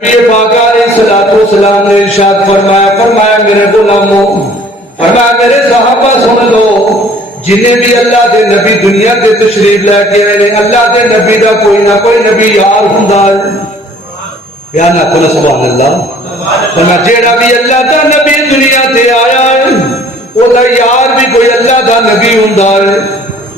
یہ پاک علیہ الصلوۃ والسلام نے ارشاد فرمایا میرے غلاموں، فرمایا میرے صحابہ سن لو، جنہیں بھی اللہ دے نبی دنیا دے تشریف لے کے آئے نے، اللہ دے نبی دا کوئی نہ کوئی نبی یار ہوندا ہے۔ یا نہ کہو سبحان اللہ۔ فرمایا جیڑا بھی اللہ دا نبی دنیا تے آیا ہے او دا یار بھی کوئی اللہ دا نبی ہوندا ہے۔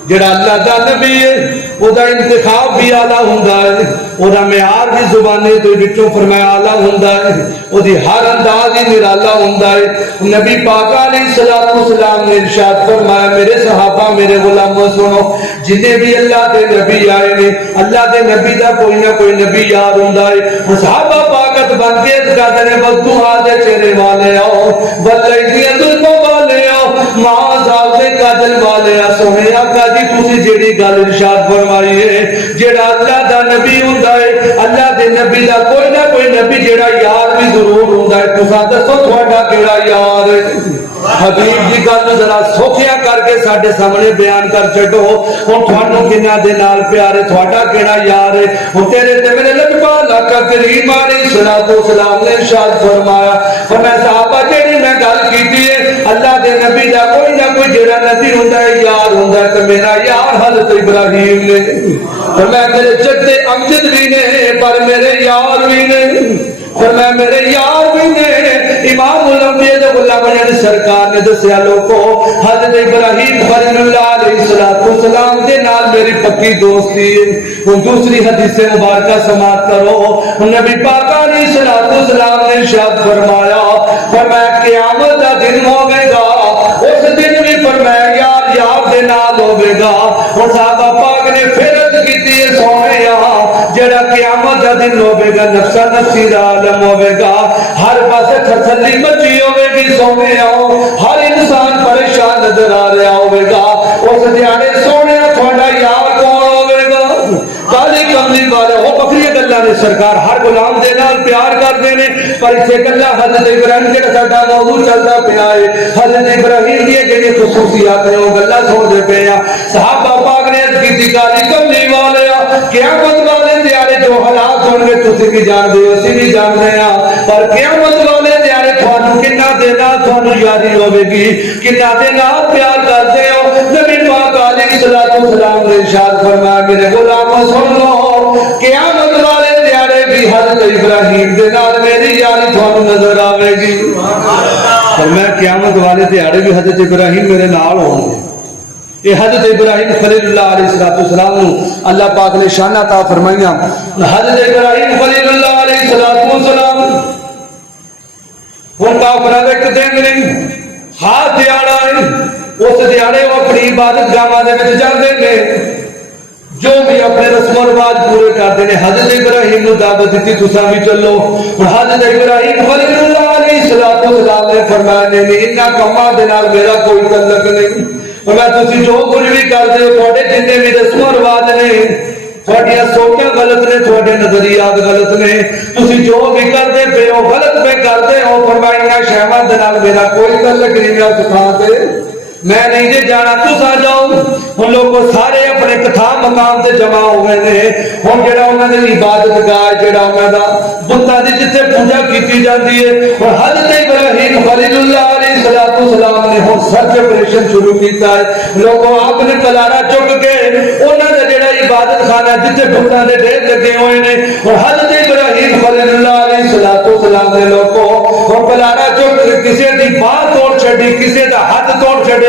جڑا اللہ دا نبی ہے او دا انتخاب بھی اعلیٰ ہوندا ہے، او دا معیار بھی زبانے دے وچوں فرمایا اعلیٰ ہوندا ہے، او دی ہر انداز ہی نرالا ہوندا ہے۔ نبی پاک علیہ الصلوۃ والسلام نے ارشاد فرمایا میرے صحابہ میرے غلاموں سنو، جتنے بھی اللہ دے نبی آئے نے اللہ دے نبی دا کوئی نہ کوئی نبی یار ہوندا ہے۔ صحابہ پاکت بن کے کہتے نے بددعا دے چہرے والے آؤ، بدعیدیاں ظلموں والے آؤ، معاذ دے قاتل والے آ، سونے آقا جی تسی جیڑی گل ارشاد فرمائی ہے، جیڑا اللہ دا نبی ہوندا ہے اللہ دے نبی دا کوئی نہ کوئی نبی جیڑا یار بھی ضرور ہوندا ہے، تساں دسو تہاڈا کیڑا یار ہے؟ حبیب جی گل ذرا سوکھیا کر کے ساڈے سامنے بیان کر چھڈو، ہن تھانوں کناں دے نال پیار ہے، تہاڈا کیڑا یار ہے؟ ہن تیرے تے میرے لجپال آقا کریم علیہ الصلوۃ والسلام نے ارشاد فرمایا صحابہ جیڑی میں گل کیتی ہے اللہ دے نبی دا کوئی نہ کوئی جیڑا نبی ہوندا ہے یار ہوندا ہے، تے میرا یار حضرت ابراہیم نے، فرمایا میرے جد امجد بھی نے پر میرے یار بھی نے، فرمایا میرے یار بھی نے۔ امام الانبیاء دے غلام علی سرکار نے دسیا لوگو حضرت ابراہیم خلیل اللہ علیہ الصلوۃ والسلام دے نال میری پکی دوستی ہے۔ ہن دوسری حدیث مبارکہ سماعت کرو، نبی پاک علیہ الصلوۃ والسلام نے ارشاد فرمایا قیامت دا دن ہوے گا، اس دن بھی فرمایا یار یار دے نال ہوے گا۔ اور صحابہ پاک نے پھر عرض کیتی ہے سونیا جڑا قیامت دا دن ہوے گا نفسا نفسی دا عالم ہوے گا، ہر پاسے تسلی مچی ہوے گی سونیا، ہر انسان پریشان نظر آ رہا ہوے گا، اس دیاڑے سونیا تھوڑا یار کون ہوے گا؟ کالی کملی والے وہ بکری گلا نے سرکار ہر غلام دے نال پیار کرتے ہیں، پر اسے گلا حضرت ابراہیم کے ساڈا موضوع چلتا پیا ہے، حضرت ابراہیم دی جڑی خصوصیات ہیں وہ گلا سنتے پے ہیں۔ صحابہ پاک نے عرض کی کالی کملی والے قیامت والے دیاڑے جو حالات ہون گے تسی بھی جان دے اسی بھی جانتے ہیں، پر قیامت والے دیاڑے تھانوں کنا دے نال تھانوں یاری ہوے گی، کنا دے نال پیار کرتے ہو۔ نبی پاک علیہ الصلوۃ والسلام نے ارشاد فرمایا میرے غلاموں سن لو، قیامت والے دیاڑے بھی حضرت ابراہیم دے نال میری یاری تھانوں نظر آوے گی۔ فرمایا قیامت والے دیاڑے بھی حضرت ابراہیم میرے نال ہوں گے۔ یہ حضرت ابراہیم خلیل اللہ علیہ السلام اللہ پاک نے شان عطا فرمائیاں۔ حضرت ابراہیم خلیل اللہ علیہ السلام ان کا اپنا ایک دن نہیں خاص دیاڑا ہے، اس دیاڑے وہ اپنی عبادت گاہ دے وچ جاندے نے، جو بھی اپنے رسم و رواج پورے کرتے ہیں۔ حضرت ابراہیم نے دعوت دیتی تساں بھی چلو، اور حضرت ابراہیم خلیل اللہ علیہ السلام نے فرمایا نہیں انہاں کماں دے نال میرا کوئی تعلق نہیں، فرمایا تسی جو کچھ بھی کرتے ہو تھوڑے جتنے بھی رسم و رواج نے تھوڑیاں سوچاں غلط نے، تھوڑے نظریات غلط نے، تسی جو بھی کرتے پے ہو غلط پہ کرتے ہو، فرمایا انہاں شیواں دے نال میرا کوئی تعلق نہیں، میں اس تھاں تے میں نہیں جے جانا تساں جاؤ۔ ہن لوگ سارے اپنے کتھا مقام تے جمع ہو گئے نے، ہن جڑا انہاں دی عبادت گاہ جڑا انہاں دا بتاں دی جتھے پوجا کیتی جاندی ہے، اور حضرت ابراہیم خلیل اللہ علیہ السلام نے ہن سرچ آپریشن شروع کیتا ہے، لوگوں اپنے کلارا چک کے انہاں دا جڑا عبادت خانہ جتھے بتاں دے ڈھیر لگے ہوئے نے، اور حضرت ابراہیم خلیل اللہ علیہ السلام نے لوگوں اور کلارا چک کسے دی باہ توڑ چھڈی، کسے دا ہاتھ توڑ چھڈی،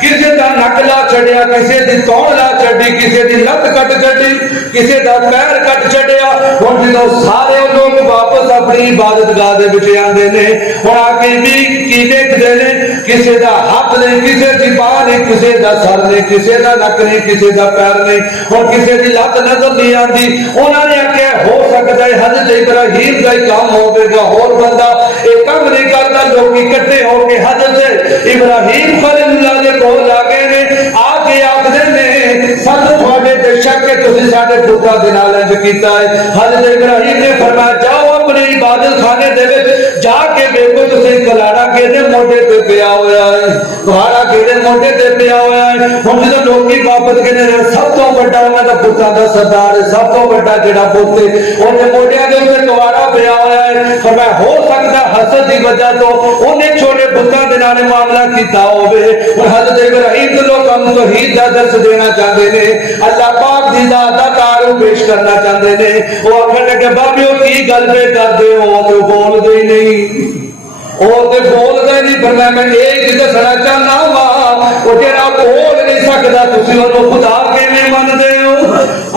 کسی دا نک لا چھڑیا، کسی دی توڑ لا چھڑی، کسی دی لت کٹ چھڑی، کسی دا پیر کٹ چھڑیا۔ ہن جدوں سارے لوگ واپس اپنی عبادت گاہ دے وچ آندے نے، ہن آ کے بھی کی دیکھدے نے کسی دا ہاتھ نہیں، کسی دی باہ نہیں، کسی دا سر نہیں، کسی دا نک نہیں، کسی دا پیر نہیں، ہن کسی دی لت نظر نہیں آندی۔ انہاں نے آکھیا ہو سکدا ہے حضرت ابراہیم دا ہی کام ہوے گا، اور بندہ اے کم نہیں کردا۔ لوگ اکٹھے ہو کے حضرت ابراہیم خلیل اللہ دے کول آ گئے نے، آ کے آکھدے نے سن تھوڑے تے شک ہے تسی ساڈے پتراں دے نال انج کیتا ہے۔ حضرت ابراہیم نے فرمایا جاؤ اپنے عبادت خانے دے وچ جا کے دیکھو تسی کلاڑا کیدے موڈے تے پیا ہویا ہے، کلاڑا کیدے موڈے تے پیا ہویا ہے۔ ہن جدوں لوکی واپس گئے نے سب تو بڑا انہاں دا پتراں دا سردار ہے، سب تو بڑا جڑا پوتے اون دے موڈیاں دے اوپر کلاڑا پیا ہویا ہے. فرمایا ہو سکتا حسد کی وجہ تو انہیں چھوٹے بتاں دے نال معاملہ کیتا ہوے. اور حضرت ابراہیم تو لوگوں کو توحید دا درس دینا چاہتے ہیں, اللہ پاک دی ذات دا تعارف پیش کرنا چاہتے ہیں. وہ آخر لگے بابیو کی گل پہ کرتے ہو, تو بول دے نہیں, اور تے بولدا ہی نہیں. فرمایا میں ایک دسنا چاہنا وا, وہ جڑا بول نہیں سکدا تسی اونوں خدا کیویں مندے ہو.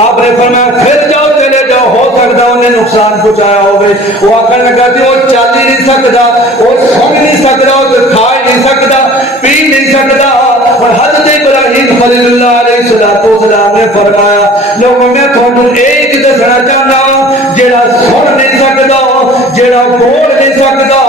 آپ نے فرمایا پھر جاؤ چلے جاؤ, ہو سکدا انہیں نقصان پہنچایا ہوے. وہ آخر لگا کہ وہ چل ہی نہیں سکدا, وہ سن نہیں سکدا, وہ کھا ہی نہیں سکدا, پی نہیں سکدا. اور حضرت ابراہیم خلیل اللہ علیہ السلام نے فرمایا لوگوں میں تھانوں ایک دسنا چاہنا وا, جڑا سن نہیں سکدا, جڑا بول نہیں سکدا,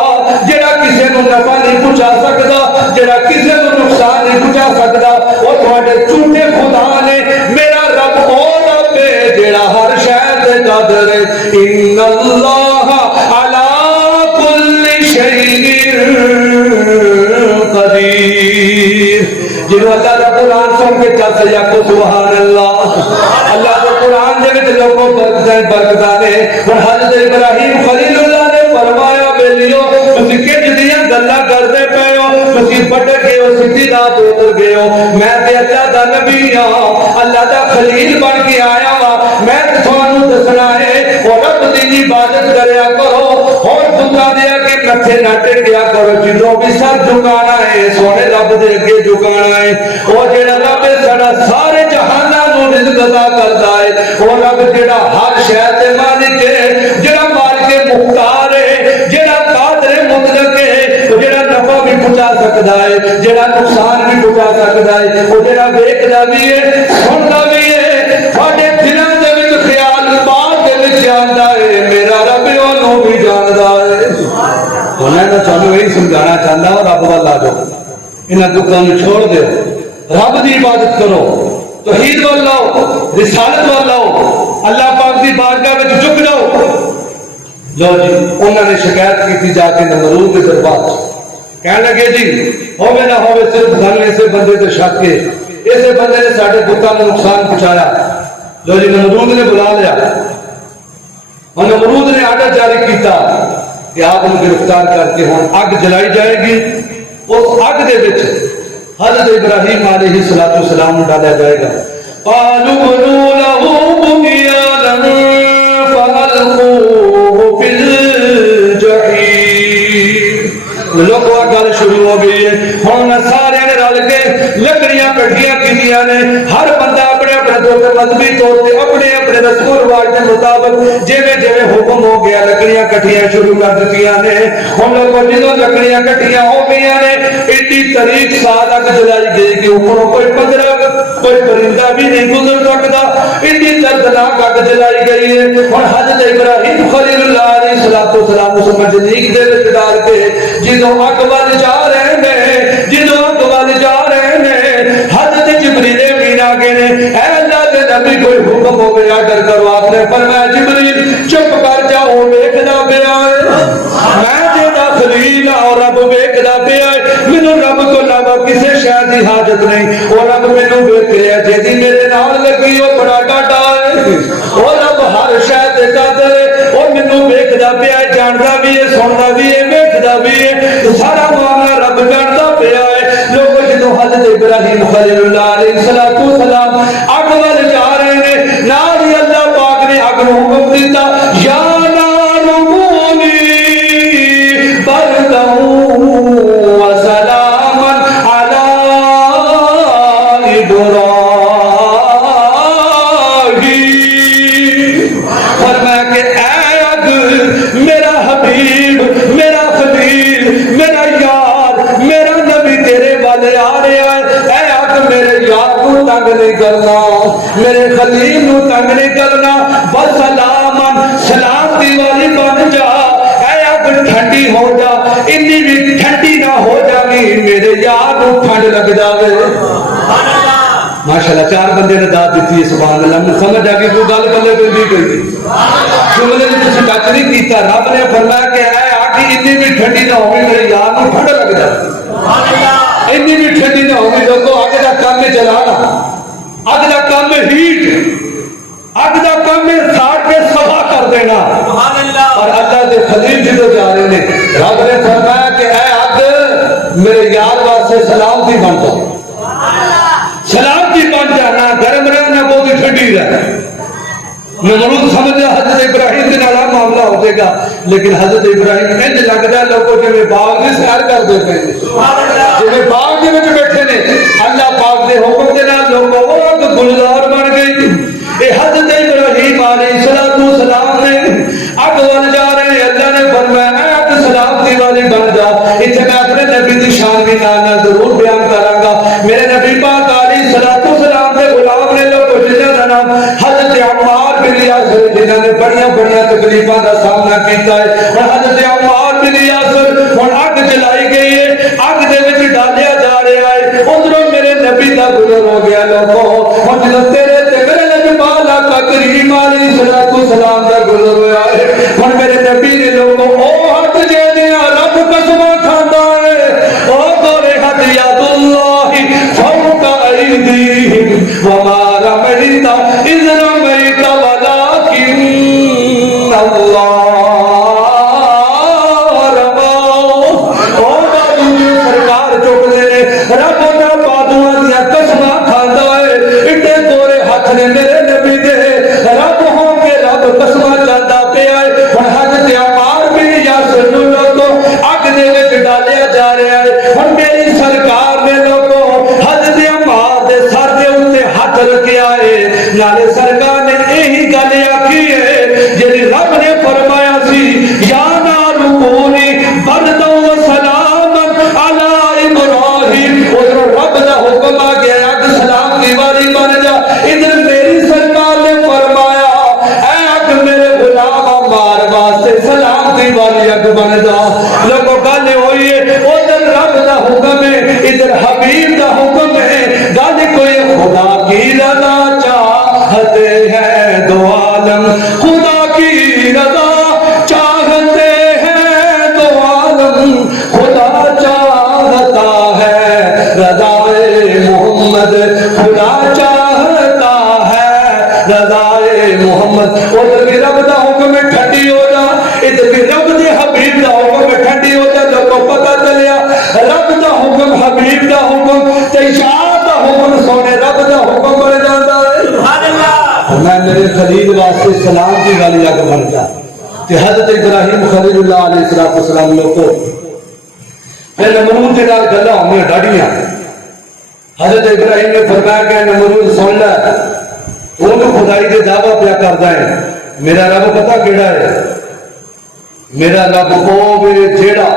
جڑا کسی کو نفع نہیں پہنچا سکتا, جڑا کسی کو نقصان نہیں پہنچا سکتا, وہ تھوڑے جھوٹے خدا نے. میرا رب اور رب ہے جڑا ہر شے تے قادر ہے. ان اللہ علی کل شیء قدیر. جنہوں اللہ کا قرآن سن کے چل سیا کو سبحان اللہ. اللہ کے قرآن دے وچ لوگوں برکتاں نے. اور حضرت ابراہیم خلیل اللہ نے فرمایا بیلیو تسی کچھ دیاں گلاں کردے پئے ہو, تسی پٹ گئے ہو, سیدھی رات اتر گئے ہو. میں تے اللہ دا نبی ہاں, اللہ دا خلیل بن کے آیا ہاں. میں تے تھانوں دسنا ہے او رب دی عبادت کریا کرو, اور بتاں دے اگے متھے نہ ٹیکیا کرو. جدوں بھی سر جھکانا ہے سونے رب دے اگے جھکانا ہے. او جڑا رب سارا سارے جہاناں نوں رزق عطا کردا ہے, او رب جڑا ہر شے تے مالک ہے, جڑا مالک مختار ہے, جڑا قادر مطلق ہے, او جڑا نفع بھی پہنچا سکدا ہے, جڑا نقصان بھی پہنچا سکدا ہے, او جڑا ویکھدا بھی ہے, سندا بھی ہے. تھوڑے دلاں دے وچ خیال باغ دے وچ آندا ہے, میرا رب اونوں بھی جاندا ہے. میں تھانوں یہی سمجھانا چاہتا ہوں, رب وال آ جاؤ, انہاں دکھاں نوں چھوڑ دیو, رب دی عبادت کرو, توحید وال آؤ, رسالت وال آؤ, اللہ پاک دی بارگاہ وچ جھک جاؤ. لو جی انہوں نے شکایت کی جا کے نمرود کے دربار, کہنے لگے جی ہوے نہ ہوے صرف گل ایسے بندے تے شک ہے, ایسے بندے نے ساڈے بتاں نوں نقصان پہنچایا. لو جی نمرود نے بلا لیا, اور نمرود نے آرڈر جاری کیتا کہ آپ انہوں گرفتار کر کے ہوں اگ جلائی جائے گی. اس اگ دے وچ حضرت ابراہیم علیہ السلام ڈالا جائے گا. قالوا بنوا له بنيانا فألقوه في الجحيم. لوگوں گل شروع ہو گئی ہے. ہن سارے نے رل کے لکڑیاں کٹھیاں کیتیاں نے, ہر بندہ اپنے اپنے طور تے مذہبی طور تے اپنے اپنے رسم و رواج کے مطابق جویں جویں حکم ہو گیا لکڑیاں کٹھیاں شروع کر دتیاں نے. ہن لوگوں جدوں لکڑیاں کٹھیاں ہو گئیاں نے, ایڈی طریق ساتھ اگ جلائی گئی کہ اوپروں کوئی پندرہ کوئی پرندہ بھی نہیں گزر سکتا, ایڈی دردناک اگ جلائی گئی ہے. ہن حضرت ابراہیم خلیل اللہ علیہ السلام اس منجنیق دے وچ ڈال کے جدوں اگ ول جا رہے نے, جدوں اگ ول جا رہے نے, حضرت جبریل امین آ گئے نے, اے اللہ دے نبی کوئی حکم ہو گیا آرڈر کرو. آپ نے فرمایا جبریل چپ کر جاؤ, ویکھدا پیا ہے میں جیڑا خلیل اور رب ویکھدا پیا ہے, مینوں رب تو علاوہ کسے شے دی حاجت نہیں. او رب مینوں ویکھ رہا, جیدی میرے نال لگی او بڑا ڈاڈا ہے, او رب ہر شے تے قادر ہے, او مینوں ویکھدا پیا ہے, جاندا بھی ہے, سندا بھی ہے, ویکھدا بھی ہے, سارا معاملہ رب جاندا پیا ہے. لوگ جدوں حضرت ابراہیم خلیل اللہ علیہ السلام اگ ول جا رہے نے, نال ہی اللہ پاک نے اگ نوں حکم دیتا, یا نار کونی برداً وسلاما علی ابراہیم. فرمایا کہ اے اگ میرا حبیب, میرا خلیل, میرا یار, میرا نبی تیرے والے آ رہا ہے. اے اگ میرے یار کو تنگ نہیں کرنا, میرے خلیل کو تنگ نہیں کرنا, بس سلامن سلامتی والی بن جا. اے اگ ٹھنڈی ہو جا, اتنی بھی ٹھنڈی نہ ہو جاگی میرے یار کو ٹھنڈ لگ جاوے. ماشاءاللہ چار بندے نے داد دیتی ہے, سبحان اللہ. میں سمجھ آ گئی کوئی گل بندے کوئی نہیں کوئی جملے نے کسی ٹچ نہیں کیتا. رب نے فرمایا کہ اے آگ اتنی بھی ٹھنڈی نہ ہوگی میرے یار کو ٹھنڈ لگ جائے, اتنی بھی ٹھنڈی نہ ہوگی. لوگوں اگ کا کام ہے جلانا, اگ کا کام ہے ہیٹ. اگ دا کام ہے ساڑ کے صفا کر دینا. اور اللہ دے خلیل جدو جا رہے ہیں رب نے فرمایا کہ اے اگ میرے یار واسطے سلامتی بن جا, سلامتی بن جا, نہ گرم رہے نہ بہت ٹھنڈی رہے. نمرود سمجھا حضرت ابراہیم کے نال معاملہ ہو جائے گا, لیکن حضرت ابراہیم انج لگتا ہے لوگوں جی باغ کی سیر کرتے پے جی باغ کے بیٹھے نے. اللہ پاک کے حکم کے نال لوگوں وہ اگ گلزار بن گئی. یہ حضرت ابراہیم علیہ السلام نے اگ ول جا رہے ہیں. اللہ نے فرمایا اگ سلامتی والی بن جا. اتنے میں اپنے نبی کی شان بھی نانا ضرور بیان کراں گا. میرے نبی پاک علیہ السلام کے غلام نے لوگوں جنہاں کا نام حضرت عمار بن یاسر جنہوں نے بڑیاں بڑیاں تکلیفاں کا سامنا کیتا ہے. اور حضرت عمار بن یاسر ہن اگ جلائی گئی ہے, اگ دے وچ ڈالیا جا رہا ہے. ادھروں میرے نبی دا گزر ہو گیا. لوگوں ہن جدوں تیرے تے میرے نبی والا کریم علیہ السلام دا گزر ہوا ہے. ہن میرے نبی نے لوگوں او ہاتھ جے دے رب قسم کھاندا ہے, او گورے ہاتھ یاد اللہ فوق ایدیہم وما رمیت اذ رمیت ولکن اللہ رما. او بازو جو سرکار چکدے نے رب دا بازواں دی قسم کھاندا ہے. ایڈے گورے ہاتھ نے میرے نبی دے رب ہو کے رب قسم چاہتا پیا ہے. ہن حضرت عمار بن یاسر نوں لوگوں اگ دے وچ ڈالیا جا رہا ہے. ہن میری سرکار نے لوگوں حضرت عمار دے سر دے اوتے ہاتھ رکھیا ہے. نالے سرکار نے یہی گل آکھی ہے جڑی رب نے فرمایا سی یا نار کونی بردا و سلاما علی ابراہیم. ادھر رب دا حکم آ گیا اگ سلامتی والی بن جا. ادھر میری سرکار نے فرمایا اے اگ میرے غلام عمار واسطے سلامتی والی اگ بن جا. لوگوں گل ہوئی ہے ادھر رب دا حکم ہے, ادھر حبیب دا حکم ہے. گل کوئی خدا کی رضا چاہتے ہیں دو عالم, خدا کی رضا چاہتے ہیں دو عالم. خدا چاہتا ہے رضائے محمد, خدا چاہتا ہے رضائے محمد. ادھر بھی رب دا حکم ہے ٹھنڈی ہو جا, ادھر بھی رب دے حبیب دا حکم ہے ٹھنڈی ہو جا. لوگوں پتہ چلیا رب دا حکم حبیب دا حکم تے شاہ دا حکم سونے رب دا حکم بن جاتا ہے. سبحان اللہ. میں میرے خلیل واسطے سلامتی والی اگ بن جا. تے حضرت ابراہیم خلیل اللہ علیہ السلام لوگوں پھر نمرود کے نال گلاں ہوندیاں ڈاڈیاں. حضرت ابراہیم نے فرمایا کہ نمرود سن لے, تو خدائی دے دعویٰ پیا کردا ہے. میرا رب پتہ کیڑا ہے؟ میرا رب او وے جیڑا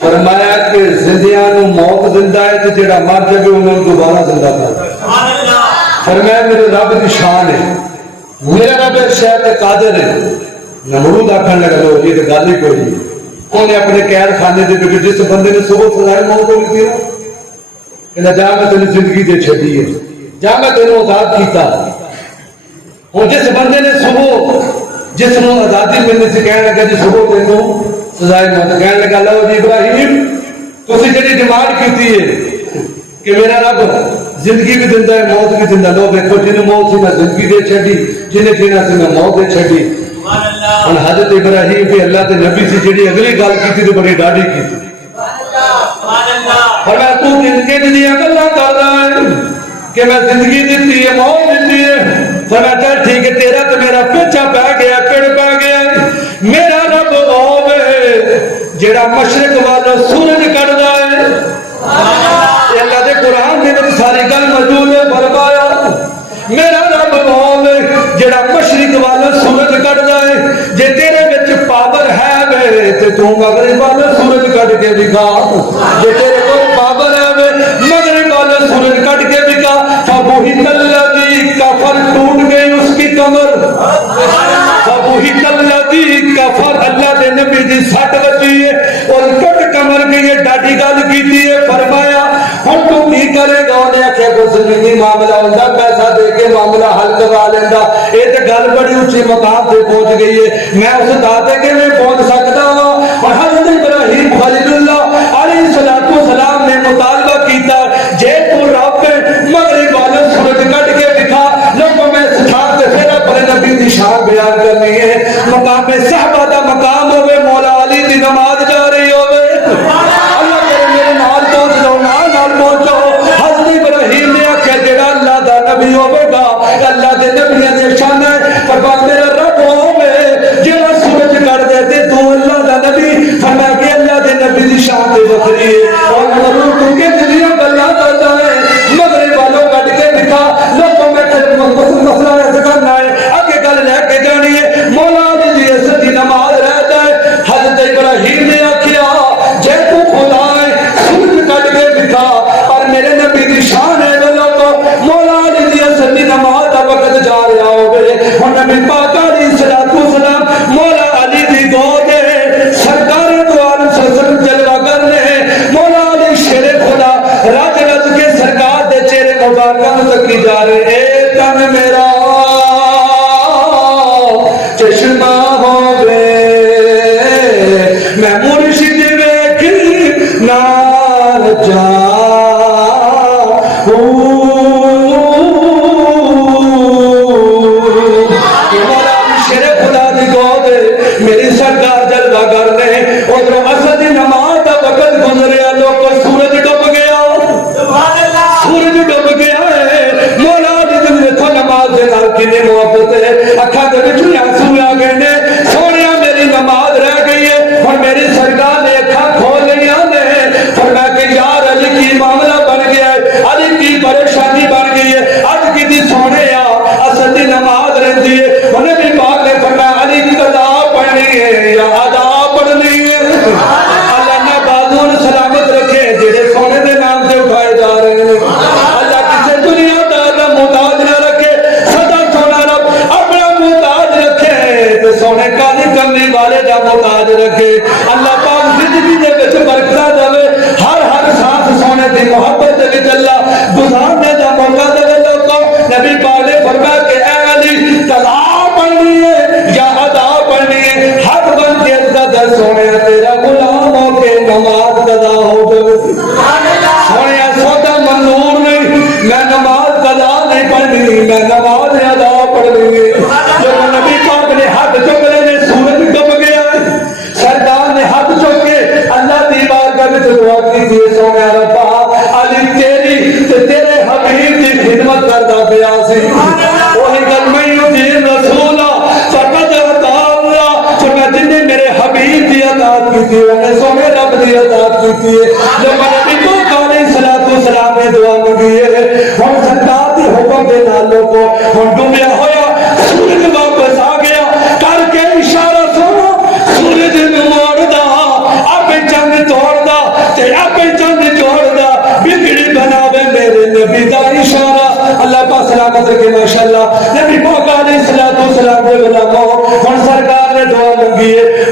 فرمایا کہ زندیاں نو موت زندہ ہے تے جیڑا مر جاوے انہاں نوں دوبارہ زندہ کر. سبحان اللہ. فرمایا میرے رب کی شان ہے, میرا رب ایک شے تے قادر ہے. نمرود آکھن لگا لو یہ تے گل ہی کوئی نہیں. انہیں اپنے قید خانے دے وچ جس بندے نے صبح سزائے موت ہو گئی تھی نا, جا میں تینوں زندگی دے چھڈی ہے, جا میں تینوں آزاد کیتا. اور جس بندے نے صبح جس نو آزادی ملنی سی کہنے لگا جی صبح تینوں سزائے موت, کہنے لگا لو جی ابراہیم تسی جڑی ڈیمانڈ کیتی ہے کہ میرا رب زندگی بھی دیندا ہے موت بھی دیندا, لو دیکھو جنوں موت سی میں زندگی دے چھڈی, جنہیں جینا سی میں موت دے چھڈی. ہن حضرت ابراہیم بھی اللہ دے نبی سی جڑی اگلی گل کیتی تے بڑی ڈاڈی کیتی. اور میں تو زندگی دی گلاں کر رہا ہے کہ میں زندگی دیتی ہے موت دیتی ہے. فرمایا چل ٹھیک ہے تیرا تو میرا پیچھا پہ گیا پڑ پہ گیا. میرا رب او ہے جڑا مشرق والا سورج کڈدا ہے. اللہ دے قرآن دے وچ ساری گل موجود ہے. فرمایا میرا رب او ہے جڑا مشرق والا سورج کڈدا ہے. جے تیرے وچ پاور ہے وے تے تو مغرب والا سورج کڈ کے دکھا. جے تیرے کول پاور ہے وے مغرب والا سورج کڈ کے دکھا. فبہت الذی کفر, ٹوٹ گئی اس کی کمر. فبہت الذی کفر, اللہ دے نبی دی سٹ بچی ہے اور ٹوٹ کمر گئی ہے. ڈاڈی گل کیتی ہے. فرمایا ہن تو کی کرے گا؟ انہیں آخیا کوئی زمینی معاملہ ہوندا پیسہ دے کے معاملہ حل کروا لینا. یہ تو گل بڑی اونچی مقام سے پہنچ گئی ہے, میں اس دعوے کے میں پہنچ سکتا ہوں. اور حضرت ابراہیم خلیل اللہ علیہ السلام نے مطالبہ کیتا جے تو رب مغرب والا سورج کٹ کے دکھا. لوگوں میں سکھا کے پھر دی شان تے وکری ہے اور ضرور تو کہ جڑیاں گلاں کردا ہے مغرب والوں کٹ کے دکھا لوگوں میں مسئلہ ایسا کرنا ہے اگے گل لے کے جانی ہے مولا علی دی عزت دی نماز رہتا ہے حضرت ابراہیم نے آکھیا جے تو خدا ہے سورج کٹ کے دکھا اور میرے نبی دی شان ہے لوگوں مولا علی دی عزت دی نماز دا وقت جا رہا ہوے ہن نبی پاک علیہ الصلوۃ والسلام مولا علی دی گود ہے سرکار دو عالم سلسلہ جلوہ کرنے مولا علی شیر خدا رج رج کے سرکار دے چہرے مبارکاں تکی جا رہے اے تن میرا چشمہ ہوے میں مرشد ویکھ نال جا میری سرکار جلوہ کرنے ادھر اصل دی نماز دا وقت گزریا لوگ سورج ڈب گیا سورج ڈب گیا ہے مولا علی دی دیکھو نماز دے نال کتنی محبت ہے اکھاں دے وچ آنسو آ گئے نے سونیا میری نماز رہ گئی ہے اور میری سرکار نے اکھاں کھول لیاں نے فرمایا کہ یار علی کی معاملہ بن گیا ہے علی کی پریشانی بن گئی ہے اج کیتی سونے اصل دی نماز رہندی ہے انہیں بھی پاک نے فرمایا علی قضا پڑھنی ہے یا ادا پڑھنی ہے اللہ نے بازو نے سلامت رکھے جڑے سونے دے نام سے اٹھائے جا رہے ہیں اللہ کسی دنیا دا محتاج نہ رکھے سدا سونا رب اپنا محتاج رکھے تو سونے قاضی کرنے والے دا محتاج رکھے اللہ پاک زندگی دے وچ برکت دے ہر سانس سونے دی محبت دے وچ اللہ گزارنے دا موقع دے لوگوں نبی پاک نے فرمایا کہ اے علی قضا پڑھنی ہے یا ادا پڑھنی ہے حق بن کے دا سونے تیرا غلام ہو کے نماز قضا ہو جائے سونے سودا منظور نہیں میں نماز قضا نہیں پڑھنی میں نماز ادا پڑھنی ہے جب نبی پاک نے ہاتھ چک لے نے سورج ڈب گیا ہے سرکار نے ہاتھ چک کے اللہ دی بارگاہ میں دعا کی تھی سونے ربا علی تیری تے تیرے حبیب دی خدمت کردا پیا سی وہی گل میں دین رسول فقط عطا اللہ فرمایا جن نے میرے حبیب دی اطاعت کی تھی انہیں سونے رب دی اطاعت کی تھی جب نبی پاک علیہ الصلوۃ والسلام نے دعا مانگی ہے ہن سرکار دے حکم دے نال لوگوں ہن ڈوبیا ہویا سورج واپس آ گیا کر کے اشارہ سنو سورج نوں موڑدا اپے چند توڑدا تے اپے چند جوڑدا بگڑی بناوے میرے نبی دا اشارہ اللہ پاک سلامت رکھے ماشاءاللہ نبی پاک علیہ الصلوۃ والسلام دے غلاموں ہن سرکار نے دعا مانگی ہے